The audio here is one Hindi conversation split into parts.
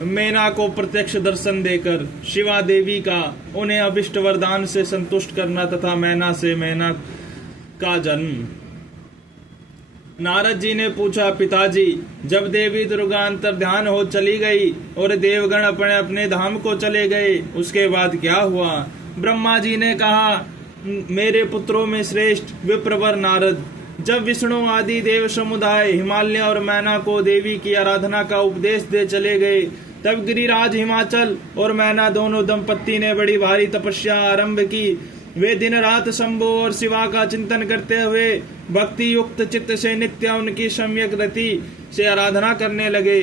मैना को प्रत्यक्ष दर्शन देकर शिवा देवी का उन्हें अभिष्ट वरदान से संतुष्ट करना तथा मैना से मैना का जन्म। नारद जी ने पूछा, पिताजी, जब देवी दुर्गा अंतर्ध्यान हो चली गई और देवगण अपने अपने धाम को चले गए, उसके बाद क्या हुआ? ब्रह्मा जी ने कहा, मेरे पुत्रों में श्रेष्ठ विप्रवर नारद, जब विष्णु आदि देव समुदाय हिमालय और मैना को देवी की आराधना का उपदेश दे चले गए, तब गिरिराज हिमाचल और मैना दोनों दंपत्ति ने बड़ी भारी तपस्या आरंभ की। वे दिन रात शंभु और शिवा का चिंतन करते हुए भक्ति युक्त चित्त से नित्य उनकी सम्यक रति से आराधना करने लगे।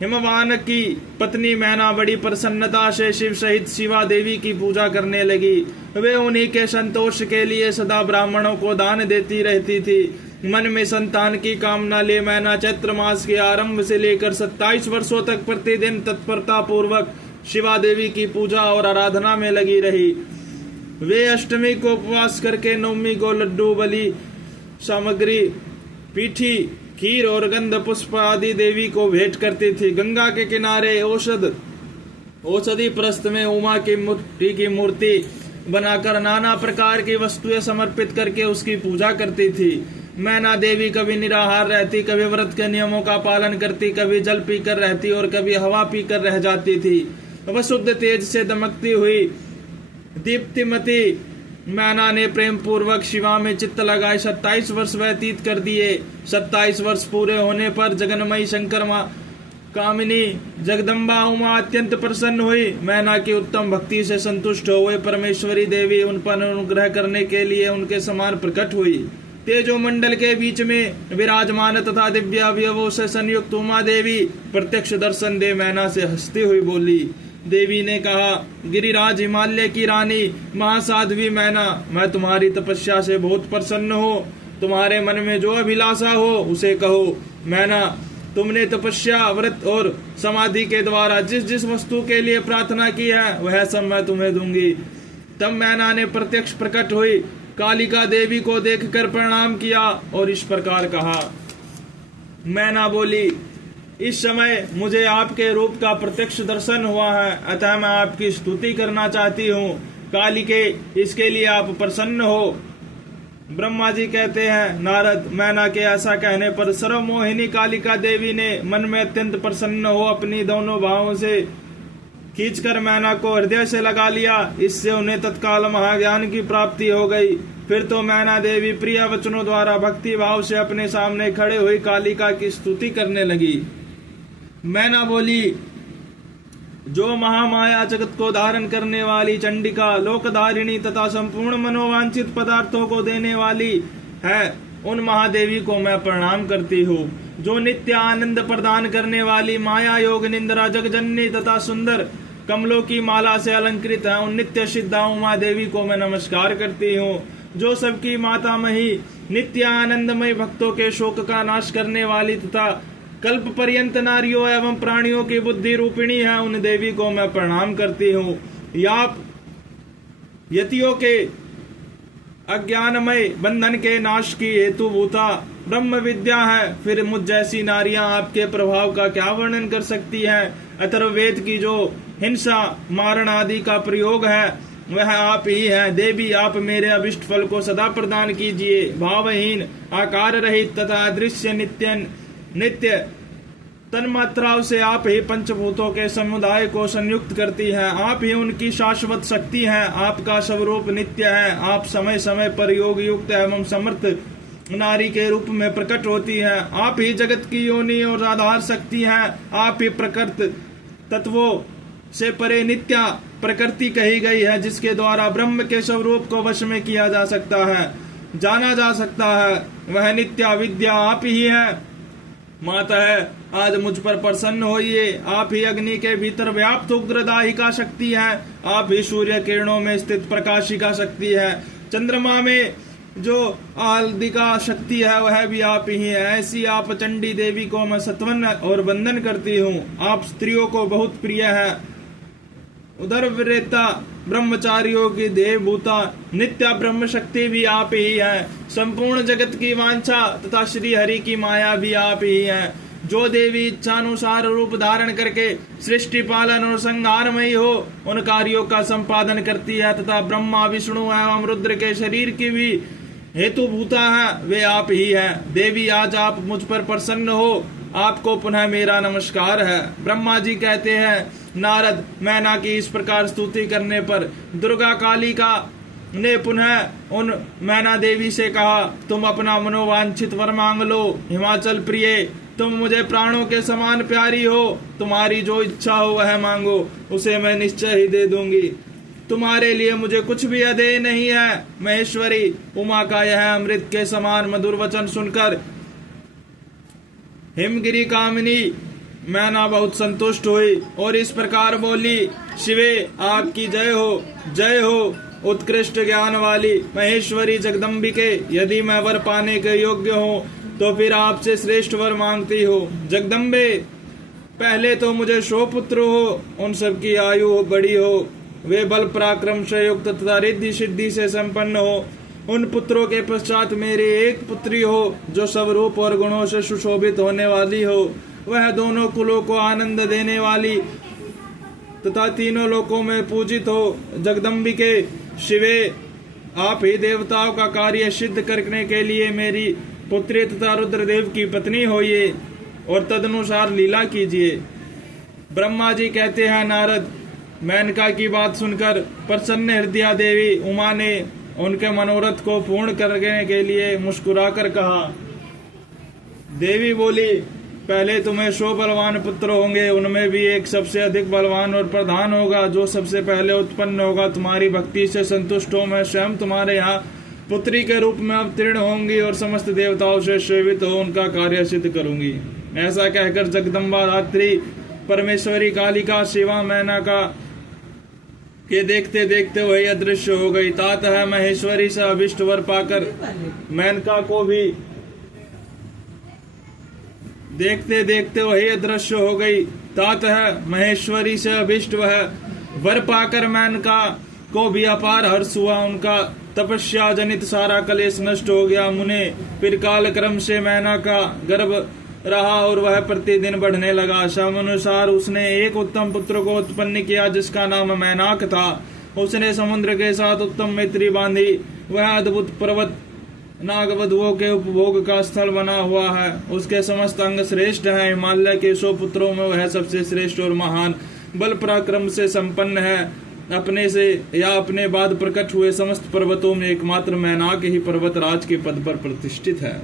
हिमवान की पत्नी मैना बड़ी प्रसन्नता से शिव सहित शिवा देवी की पूजा करने लगी। वे उन्हीं के संतोष के लिए सदा ब्राह्मणों को दान देती रहती थी। मन में संतान की कामना ले मैना चैत्र मास के आरंभ से लेकर 27 वर्षों तक प्रतिदिन तत्परता पूर्वक शिवा देवी की पूजा और आराधना में लगी रही। वे अष्टमी को उपवास करके नवमी को लड्डू बलि सामग्री पीठी खीर और गंध पुष्प आदि देवी को भेंट करती थी। गंगा के किनारे औषधि प्रस्थ में उमा की मूर्ति बनाकर नाना प्रकार की वस्तुएं समर्पित करके उसकी पूजा करती थी। मैना देवी कभी निराहार रहती, कभी व्रत के नियमों का पालन करती, कभी जल पीकर रहती और कभी हवा पीकर रह जाती थी। वह शुद्ध तेज से दमकती हुई दीप्तिमती मैना ने प्रेम पूर्वक शिवा में चित्त लगाए 27 वर्ष व्यतीत कर दिए। 27 वर्ष पूरे होने पर जगन्मयी शंकर मां कामिनी जगदम्बा उमा अत्यंत प्रसन्न हुई। मैना की उत्तम भक्ति से संतुष्ट हुए परमेश्वरी देवी उन पर अनुग्रह करने के लिए उनके समान प्रकट हुई। तेजो मंडल के बीच में विराजमान तथा दिव्य अवयवों से संयुक्त उमा देवी प्रत्यक्ष दर्शन दे मैना से हंसती हुई बोली। देवी ने कहा, गिरिराज हिमालय की रानी महासाध्वी मैना, मैं तुम्हारी तपस्या से बहुत प्रसन्न हूँ। तुम्हारे मन में जो अभिलाषा हो उसे कहो। मैना, तुमने तपस्या व्रत और समाधि के द्वारा जिस जिस वस्तु के लिए प्रार्थना की है वह सब मैं तुम्हें दूंगी। तब मैना ने प्रत्यक्ष प्रकट हुई कालिका देवी को देखकर प्रणाम किया और इस प्रकार कहा। मैना बोली, इस समय मुझे आपके रूप का प्रत्यक्ष दर्शन हुआ है, अतः मैं आपकी स्तुति करना चाहती हूँ। कालिके, इसके लिए आप प्रसन्न हो। ब्रह्मा जी कहते हैं, नारद, मैना के ऐसा कहने पर सर्वमोहिनी कालिका देवी ने मन में अत्यंत प्रसन्न हो अपनी दोनों भावों से खींचकर मैना को हृदय से लगा लिया। इससे उन्हें तत्काल महाज्ञान की प्राप्ति हो गई। फिर तो मैना देवी प्रिय वचनों द्वारा भक्ति भाव से अपने सामने खड़े हुई कालिका की स्तुति करने लगी। मैना बोली, जो महामाया जगत को धारण करने वाली चंडिका, लोकधारिणी तथा संपूर्ण मनोवांछित पदार्थों को देने वाली है, उन महादेवी को मैं प्रणाम करती हूँ। जो नित्य आनंद प्रदान करने वाली माया योग निंद्रा जगजननी तथा सुंदर कमलों की माला से अलंकृत है, उन नित्य सिद्धा उमा देवी को मैं नमस्कार करती हूँ। जो सबकी माता मही नित्य आनंदमय भक्तों के शोक का नाश करने वाली तथा कल्प पर्यंत नारियों एवं प्राणियों की बुद्धि रूपिणी है, उन देवी को मैं प्रणाम करती हूँ। यतियों के अज्ञानमय बंधन के नाश की हेतु भूता ब्रह्म विद्या है, फिर मुझ जैसी नारियां आपके प्रभाव का क्या वर्णन कर सकती हैं। अथर्ववेद की जो हिंसा मारण आदि का प्रयोग है वह आप ही हैं। देवी, आप मेरे अभिष्ट फल को सदा प्रदान कीजिए। भावहीन, आकार रहित तथा अदृश्य नित्य तन्मात्राओं से आप ही पंचभूतों के समुदाय को संयुक्त करती हैं। आप ही उनकी शाश्वत शक्ति हैं। आपका स्वरूप नित्य है। आप समय समय पर योग युक्त एवं समर्थ नारी के रूप में प्रकट होती हैं। आप ही जगत की योनि और आधार शक्ति हैं। आप ही प्रकृत तत्वों से परे नित्या प्रकृति कही गई है, जिसके द्वारा ब्रह्म के स्वरूप को वश में किया जा सकता है, जाना जा सकता है। वह नित्या विद्या आप ही है। माता है, आज मुझ पर प्रसन्न होइए। आप ही अग्नि के भीतर व्याप्त उग्रदाहिका शक्ति है। आप ही सूर्य किरणों में स्थित प्रकाशिका शक्ति है। चंद्रमा में जो आल्दिका शक्ति है वह भी आप ही है। ऐसी आप चंडी देवी को मैं सत्वन और वंदन करती हूँ। आप स्त्रियों को बहुत प्रिय है। उधर विरेता ब्रह्मचारियों की देवभूता नित्य ब्रह्म शक्ति भी आप ही है। संपूर्ण जगत की वांछा तथा श्री हरि की माया भी आप ही है। जो देवी इच्छानुसार रूप धारण करके सृष्टि पालन और संहारमयी हो उन कार्यों का संपादन करती है तथा ब्रह्मा विष्णु एवं रुद्र के शरीर की भी हेतु भूता है, वे आप ही हैं। देवी आज आप मुझ पर प्रसन्न हो, आपको पुनः मेरा नमस्कार है। ब्रह्मा जी कहते हैं, नारद, मैना की इस प्रकार स्तुति करने पर दुर्गा कालिका ने पुनः उन मैना देवी से कहा, तुम अपना मनोवांछित वर मांग लो। हिमाचल प्रिय, तुम मुझे प्राणों के समान प्यारी हो, तुम्हारी जो इच्छा हो वह मांगो, उसे मैं निश्चय ही दे दूंगी। तुम्हारे लिए मुझे कुछ भी अदेय नहीं है। महेश्वरी, उमा का यह अमृत के समान मधुर वचन सुनकर हिमगिरी कामिनी मैना बहुत संतुष्ट हुई और इस प्रकार बोली, शिवे आपकी जय हो, जय हो उत्कृष्ट ज्ञान वाली महेश्वरी जगदम्बिके। यदि मैं वर पाने के योग्य हूँ तो फिर आपसे श्रेष्ठ वर मांगती हो। जगदम्बे, पहले तो मुझे 100 पुत्र हो, उन सबकी आयु बड़ी हो, वे बल पराक्रम से युक्त तथा रिद्धि सिद्धि से संपन्न हो। उन पुत्रों के पश्चात मेरी एक पुत्री हो जो सब रूप और गुणों से सुशोभित होने वाली हो, वह दोनों कुलों को आनंद देने वाली तथा तीनों लोकों में पूजित हो। जगदम्बिके, शिवे आप ही देवताओं का कार्य सिद्ध करने के लिए मेरी पुत्री तथा रुद्रदेव की पत्नी होइए और तदनुसार लीला कीजिए। ब्रह्मा जी कहते हैं, नारद, मेनका की बात सुनकर प्रसन्न हृदया देवी उमा ने उनके मनोरथ को पूर्ण करने के लिए मुस्कुराकर कहा। देवी बोली, पहले तुम्हें 100 बलवान पुत्र होंगे, उनमें भी एक सबसे अधिक बलवान और प्रधान होगा जो सबसे पहले उत्पन्न होगा। तुम्हारी भक्ति से संतुष्ट हो मैं स्वयं तुम्हारे यहाँ पुत्री के रूप में अवतीर्ण होंगी और समस्त देवताओं से सेवित हो उनका कार्य सिद्ध करूंगी। ऐसा कहकर जगदम्बा धात्री परमेश्वरी कालिका शिवा मैना का के देखते देखते वही अदृश्य हो गई। तात है महेश्वरी से अभिष्ट वर पाकर मेनका को भी देखते देखते वही अदृश्य हो गई। तात है महेश्वरी से अभिष्ट वह वर पाकर मेनका को भी अपार हर्ष हुआ। उनका तपस्या जनित सारा कलेश नष्ट हो गया। मुने फिर काल क्रम से मैना का गर्भ रहा और वह प्रतिदिन बढ़ने लगा। समानुसार उसने एक उत्तम पुत्र को उत्पन्न किया जिसका नाम मैनाक था। उसने समुद्र के साथ उत्तम मैत्री बांधी। वह अद्भुत पर्वत नागवधुओं के उपभोग का स्थल बना हुआ है। उसके समस्त अंग श्रेष्ठ हैं। हिमालय के 100 पुत्रों में वह सबसे श्रेष्ठ और महान बल पराक्रम से संपन्न है। अपने से या अपने बाद प्रकट हुए समस्त पर्वतों में एकमात्र मैनाक ही पर्वतराज के पद पर प्रतिष्ठित है।